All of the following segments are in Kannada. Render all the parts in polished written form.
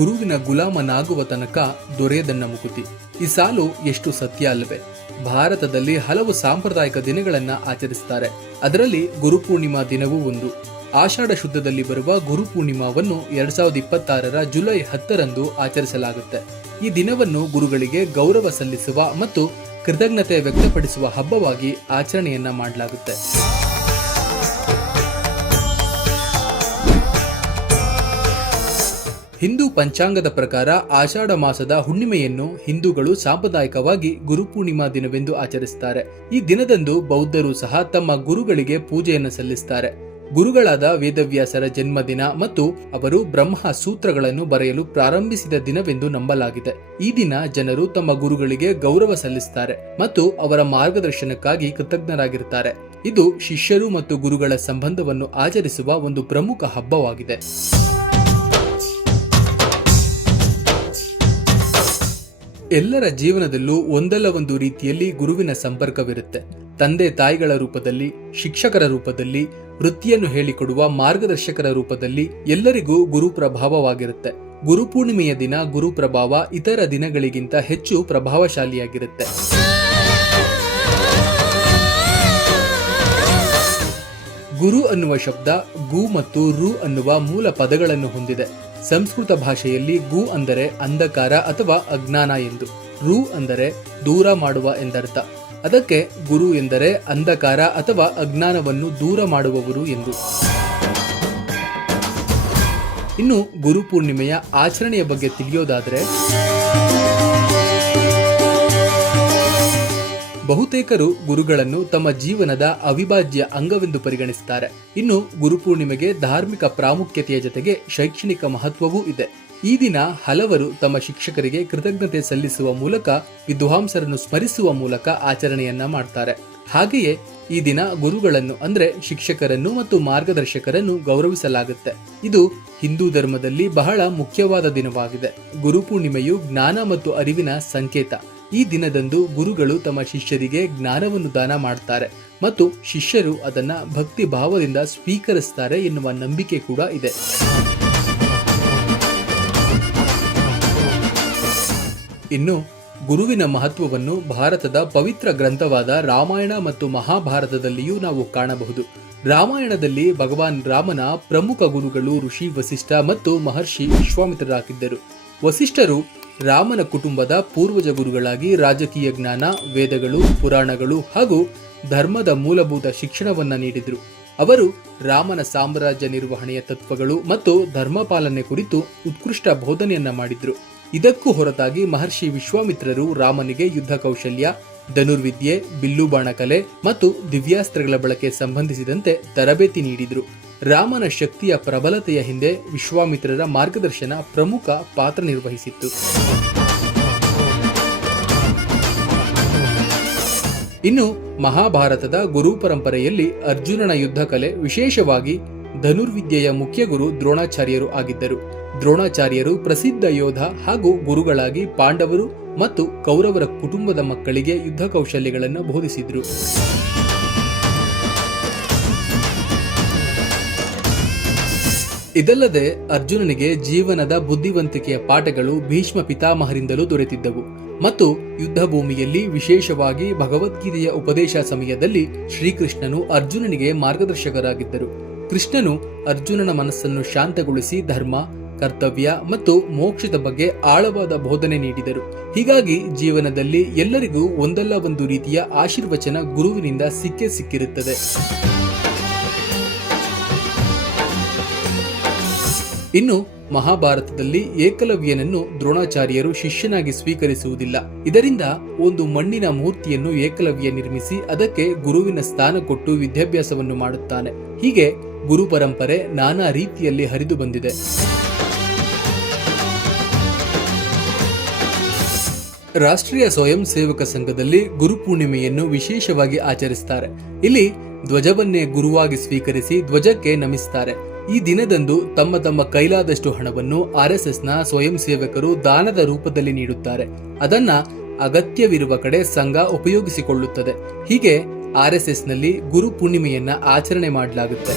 ಗುರುವಿನ ಗುಲಾಮನಾಗುವ ತನಕ ದೊರೆಯದನ್ನ ಮುಕುತಿ. ಈ ಸಾಲು ಎಷ್ಟು ಸತ್ಯ ಅಲ್ಲವೇ? ಭಾರತದಲ್ಲಿ ಹಲವು ಸಾಂಪ್ರದಾಯಿಕ ದಿನಗಳನ್ನ ಆಚರಿಸುತ್ತಾರೆ. ಅದರಲ್ಲಿ ಗುರುಪೂರ್ಣಿಮಾ ದಿನವೂ ಒಂದು. ಆಷಾಢ ಶುದ್ಧದಲ್ಲಿ ಬರುವ ಗುರುಪೂರ್ಣಿಮಾವನ್ನು 2026 ಜುಲೈ 10ರಂದು ಆಚರಿಸಲಾಗುತ್ತೆ. ಈ ದಿನವನ್ನು ಗುರುಗಳಿಗೆ ಗೌರವ ಸಲ್ಲಿಸುವ ಮತ್ತು ಕೃತಜ್ಞತೆ ವ್ಯಕ್ತಪಡಿಸುವ ಹಬ್ಬವಾಗಿ ಆಚರಣೆಯನ್ನ ಮಾಡಲಾಗುತ್ತೆ. ಹಿಂದೂ ಪಂಚಾಂಗದ ಪ್ರಕಾರ ಆಷಾಢ ಮಾಸದ ಹುಣ್ಣಿಮೆಯನ್ನು ಹಿಂದೂಗಳು ಸಾಂಪ್ರದಾಯಿಕವಾಗಿ ಗುರುಪೂರ್ಣಿಮಾ ದಿನವೆಂದು ಆಚರಿಸುತ್ತಾರೆ. ಈ ದಿನದಂದು ಬೌದ್ಧರು ಸಹ ತಮ್ಮ ಗುರುಗಳಿಗೆ ಪೂಜೆಯನ್ನು ಸಲ್ಲಿಸುತ್ತಾರೆ. ಗುರುಗಳಾದ ವೇದವ್ಯಾಸರ ಜನ್ಮದಿನ ಮತ್ತು ಅವರು ಬ್ರಹ್ಮ ಸೂತ್ರಗಳನ್ನು ಬರೆಯಲು ಪ್ರಾರಂಭಿಸಿದ ದಿನವೆಂದು ನಂಬಲಾಗಿದೆ. ಈ ದಿನ ಜನರು ತಮ್ಮ ಗುರುಗಳಿಗೆ ಗೌರವ ಸಲ್ಲಿಸುತ್ತಾರೆ ಮತ್ತು ಅವರ ಮಾರ್ಗದರ್ಶನಕ್ಕಾಗಿ ಕೃತಜ್ಞರಾಗಿರುತ್ತಾರೆ. ಇದು ಶಿಷ್ಯರು ಮತ್ತು ಗುರುಗಳ ಸಂಬಂಧವನ್ನು ಆಚರಿಸುವ ಒಂದು ಪ್ರಮುಖ ಹಬ್ಬವಾಗಿದೆ. ಎಲ್ಲರ ಜೀವನದಲ್ಲೂ ಒಂದಲ್ಲ ಒಂದು ರೀತಿಯಲ್ಲಿ ಗುರುವಿನ ಸಂಪರ್ಕವಿರುತ್ತೆ. ತಂದೆ ತಾಯಿಗಳ ರೂಪದಲ್ಲಿ, ಶಿಕ್ಷಕರ ರೂಪದಲ್ಲಿ, ವೃತ್ತಿಯನ್ನು ಹೇಳಿಕೊಡುವ ಮಾರ್ಗದರ್ಶಕರ ರೂಪದಲ್ಲಿ ಎಲ್ಲರಿಗೂ ಗುರು ಪ್ರಭಾವವಾಗಿರುತ್ತೆ. ಗುರುಪೂರ್ಣಿಮೆಯ ದಿನ ಗುರು ಪ್ರಭಾವ ಇತರ ದಿನಗಳಿಗಿಂತ ಹೆಚ್ಚು ಪ್ರಭಾವಶಾಲಿಯಾಗಿರುತ್ತೆ. ಗುರು ಅನ್ನುವ ಶಬ್ದ ಗು ಮತ್ತು ರು ಅನ್ನುವ ಮೂಲ ಪದಗಳನ್ನು ಹೊಂದಿದೆ. ಸಂಸ್ಕೃತ ಭಾಷೆಯಲ್ಲಿ ಗು ಅಂದರೆ ಅಂಧಕಾರ ಅಥವಾ ಅಜ್ಞಾನ ಎಂದು, ರು ಅಂದರೆ ದೂರ ಮಾಡುವ ಎಂದರ್ಥ. ಅದಕ್ಕೆ ಗುರು ಎಂದರೆ ಅಂಧಕಾರ ಅಥವಾ ಅಜ್ಞಾನವನ್ನು ದೂರ ಮಾಡುವವರು ಎಂದು. ಇನ್ನು ಗುರುಪೂರ್ಣಿಮೆಯ ಆಚರಣೆಯ ಬಗ್ಗೆ ತಿಳಿಯೋದಾದರೆ, ಬಹುತೇಕರು ಗುರುಗಳನ್ನು ತಮ್ಮ ಜೀವನದ ಅವಿಭಾಜ್ಯ ಅಂಗವೆಂದು ಪರಿಗಣಿಸುತ್ತಾರೆ. ಇನ್ನು ಗುರುಪೂರ್ಣಿಮೆಗೆ ಧಾರ್ಮಿಕ ಪ್ರಾಮುಖ್ಯತೆಯ ಜೊತೆಗೆ ಶೈಕ್ಷಣಿಕ ಮಹತ್ವವೂ ಇದೆ. ಈ ದಿನ ಹಲವರು ತಮ್ಮ ಶಿಕ್ಷಕರಿಗೆ ಕೃತಜ್ಞತೆ ಸಲ್ಲಿಸುವ ಮೂಲಕ, ವಿದ್ವಾಂಸರನ್ನು ಸ್ಮರಿಸುವ ಮೂಲಕ ಆಚರಣೆಯನ್ನ ಮಾಡ್ತಾರೆ. ಹಾಗೆಯೇ ಈ ದಿನ ಗುರುಗಳನ್ನು ಅಂದ್ರೆ ಶಿಕ್ಷಕರನ್ನು ಮತ್ತು ಮಾರ್ಗದರ್ಶಕರನ್ನು ಗೌರವಿಸಲಾಗುತ್ತೆ. ಇದು ಹಿಂದೂ ಧರ್ಮದಲ್ಲಿ ಬಹಳ ಮುಖ್ಯವಾದ ದಿನವಾಗಿದೆ. ಗುರುಪೂರ್ಣಿಮೆಯು ಜ್ಞಾನ ಮತ್ತು ಅರಿವಿನ ಸಂಕೇತ. ಈ ದಿನದಂದು ಗುರುಗಳು ತಮ್ಮ ಶಿಷ್ಯರಿಗೆ ಜ್ಞಾನವನ್ನು ದಾನ ಮಾಡ್ತಾರೆ ಮತ್ತು ಶಿಷ್ಯರು ಅದನ್ನ ಭಕ್ತಿ ಭಾವದಿಂದ ಸ್ವೀಕರಿಸುತ್ತಾರೆ ಎನ್ನುವ ನಂಬಿಕೆ ಕೂಡ ಇದೆ. ಇನ್ನು ಗುರುವಿನ ಮಹತ್ವವನ್ನು ಭಾರತದ ಪವಿತ್ರ ಗ್ರಂಥವಾದ ರಾಮಾಯಣ ಮತ್ತು ಮಹಾಭಾರತದಲ್ಲಿಯೂ ನಾವು ಕಾಣಬಹುದು. ರಾಮಾಯಣದಲ್ಲಿ ಭಗವಾನ್ ರಾಮನ ಪ್ರಮುಖ ಗುರುಗಳು ಋಷಿ ವಸಿಷ್ಠ ಮತ್ತು ಮಹರ್ಷಿ ವಿಶ್ವಾಮಿತ್ರರಾಗಿದ್ದರು. ವಸಿಷ್ಠರು ರಾಮನ ಕುಟುಂಬದ ಪೂರ್ವಜ ಗುರುಗಳಾಗಿ ರಾಜಕೀಯ ಜ್ಞಾನ, ವೇದಗಳು, ಪುರಾಣಗಳು ಹಾಗೂ ಧರ್ಮದ ಮೂಲಭೂತ ಶಿಕ್ಷಣವನ್ನ ನೀಡಿದರು. ಅವರು ರಾಮನ ಸಾಮ್ರಾಜ್ಯ ನಿರ್ವಹಣೆಯ ತತ್ವಗಳು ಮತ್ತು ಧರ್ಮಪಾಲನೆ ಕುರಿತು ಉತ್ಕೃಷ್ಟ ಬೋಧನೆಯನ್ನ ಮಾಡಿದ್ರು. ಇದಕ್ಕೂ ಹೊರತಾಗಿ ಮಹರ್ಷಿ ವಿಶ್ವಾಮಿತ್ರರು ರಾಮನಿಗೆ ಯುದ್ಧ ಕೌಶಲ್ಯ, ಧನುರ್ವಿದ್ಯೆ, ಬಿಲ್ಲು ಬಾಣಕಲೆ ಮತ್ತು ದಿವ್ಯಾಸ್ತ್ರಗಳ ಬಳಕೆ ಸಂಬಂಧಿಸಿದಂತೆ ತರಬೇತಿ ನೀಡಿದರು. ರಾಮನ ಶಕ್ತಿಯ ಪ್ರಬಲತೆಯ ಹಿಂದೆ ವಿಶ್ವಾಮಿತ್ರರ ಮಾರ್ಗದರ್ಶನ ಪ್ರಮುಖ ಪಾತ್ರ ನಿರ್ವಹಿಸಿತ್ತು. ಇನ್ನು ಮಹಾಭಾರತದ ಗುರು ಪರಂಪರೆಯಲ್ಲಿ ಅರ್ಜುನನ ಯುದ್ಧ ಕಲೆ, ವಿಶೇಷವಾಗಿ ಧನುರ್ವಿದ್ಯೆಯ ಮುಖ್ಯ ಗುರು ದ್ರೋಣಾಚಾರ್ಯರು ಆಗಿದ್ದರು. ದ್ರೋಣಾಚಾರ್ಯರು ಪ್ರಸಿದ್ಧ ಯೋಧ ಹಾಗೂ ಗುರುಗಳಾಗಿ ಪಾಂಡವರು ಮತ್ತು ಕೌರವರ ಕುಟುಂಬದ ಮಕ್ಕಳಿಗೆ ಯುದ್ಧ ಕೌಶಲ್ಯಗಳನ್ನು ಬೋಧಿಸಿದರು. ಇದಲ್ಲದೆ ಅರ್ಜುನನಿಗೆ ಜೀವನದ ಬುದ್ಧಿವಂತಿಕೆಯ ಪಾಠಗಳು ಭೀಷ್ಮ ಪಿತಾಮಹರಿಂದಲೂ ದೊರೆತಿದ್ದವು ಮತ್ತು ಯುದ್ಧ ಭೂಮಿಯಲ್ಲಿ, ವಿಶೇಷವಾಗಿ ಭಗವದ್ಗೀತೆಯ ಉಪದೇಶ ಸಮಯದಲ್ಲಿ ಶ್ರೀಕೃಷ್ಣನು ಅರ್ಜುನನಿಗೆ ಮಾರ್ಗದರ್ಶಕರಾಗಿದ್ದರು. ಕೃಷ್ಣನು ಅರ್ಜುನನ ಮನಸ್ಸನ್ನು ಶಾಂತಗೊಳಿಸಿ ಧರ್ಮ, ಕರ್ತವ್ಯ ಮತ್ತು ಮೋಕ್ಷದ ಬಗ್ಗೆ ಆಳವಾದ ಬೋಧನೆ ನೀಡಿದರು. ಹೀಗಾಗಿ ಜೀವನದಲ್ಲಿ ಎಲ್ಲರಿಗೂ ಒಂದಲ್ಲ ಒಂದು ರೀತಿಯ ಆಶೀರ್ವಚನ ಗುರುವಿನಿಂದ ಸಿಕ್ಕಿರುತ್ತದೆ. ಇನ್ನು ಮಹಾಭಾರತದಲ್ಲಿ ಏಕಲವ್ಯನನ್ನು ದ್ರೋಣಾಚಾರ್ಯರು ಶಿಷ್ಯನಾಗಿ ಸ್ವೀಕರಿಸುವುದಿಲ್ಲ. ಇದರಿಂದ ಒಂದು ಮಣ್ಣಿನ ಮೂರ್ತಿಯನ್ನು ಏಕಲವ್ಯ ನಿರ್ಮಿಸಿ ಅದಕ್ಕೆ ಗುರುವಿನ ಸ್ಥಾನ ಕೊಟ್ಟು ವಿದ್ಯಾಭ್ಯಾಸವನ್ನು ಮಾಡುತ್ತಾನೆ. ಹೀಗೆ ಗುರು ಪರಂಪರೆ ನಾನಾ ರೀತಿಯಲ್ಲಿ ಹರಿದು ಬಂದಿದೆ. ರಾಷ್ಟ್ರೀಯ ಸ್ವಯಂ ಸೇವಕ ಸಂಘದಲ್ಲಿ ಗುರುಪೂರ್ಣಿಮೆಯನ್ನು ವಿಶೇಷವಾಗಿ ಆಚರಿಸುತ್ತಾರೆ. ಇಲ್ಲಿ ಧ್ವಜವನ್ನೇ ಗುರುವಾಗಿ ಸ್ವೀಕರಿಸಿ ಧ್ವಜಕ್ಕೆ ನಮಿಸುತ್ತಾರೆ. ಈ ದಿನದಂದು ತಮ್ಮ ತಮ್ಮ ಕೈಲಾದಷ್ಟು ಹಣವನ್ನು RSSನ ಸ್ವಯಂ ಸೇವಕರು ದಾನದ ರೂಪದಲ್ಲಿ ನೀಡುತ್ತಾರೆ. ಅದನ್ನ ಅಗತ್ಯವಿರುವ ಕಡೆ ಸಂಘ ಉಪಯೋಗಿಸಿಕೊಳ್ಳುತ್ತದೆ. ಹೀಗೆ RSSನಲ್ಲಿ ಗುರು ಪೂರ್ಣಿಮೆಯನ್ನ ಆಚರಣೆ ಮಾಡಲಾಗುತ್ತೆ.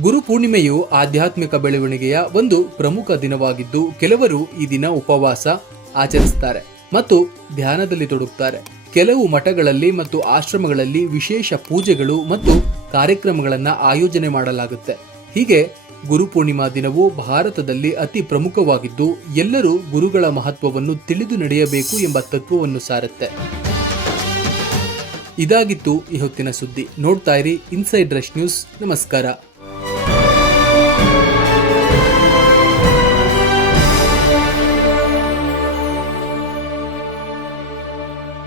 ಗುರು ಪೂರ್ಣಿಮೆಯು ಆಧ್ಯಾತ್ಮಿಕ ಬೆಳವಣಿಗೆಯ ಒಂದು ಪ್ರಮುಖ ದಿನವಾಗಿದ್ದು, ಕೆಲವರು ಈ ದಿನ ಉಪವಾಸ ಆಚರಿಸುತ್ತಾರೆ ಮತ್ತು ಧ್ಯಾನದಲ್ಲಿ ತೊಡಗುತ್ತಾರೆ. ಕೆಲವು ಮಠಗಳಲ್ಲಿ ಮತ್ತು ಆಶ್ರಮಗಳಲ್ಲಿ ವಿಶೇಷ ಪೂಜೆಗಳು ಮತ್ತು ಕಾರ್ಯಕ್ರಮಗಳನ್ನು ಆಯೋಜನೆ ಮಾಡಲಾಗುತ್ತೆ. ಹೀಗೆ ಗುರುಪೂರ್ಣಿಮಾ ದಿನವು ಭಾರತದಲ್ಲಿ ಅತಿ ಪ್ರಮುಖವಾಗಿದ್ದು, ಎಲ್ಲರೂ ಗುರುಗಳ ಮಹತ್ವವನ್ನು ತಿಳಿದು ನಡೆಯಬೇಕು ಎಂಬ ತತ್ವವನ್ನು ಸಾರುತ್ತೆ. ಇದಾಗಿತ್ತು ಈ ಹೊತ್ತಿನ ಸುದ್ದಿ. ನೋಡ್ತಾ ಇರಿ ಇನ್ಸೈಡ್ ರಶ್ ನ್ಯೂಸ್. ನಮಸ್ಕಾರ.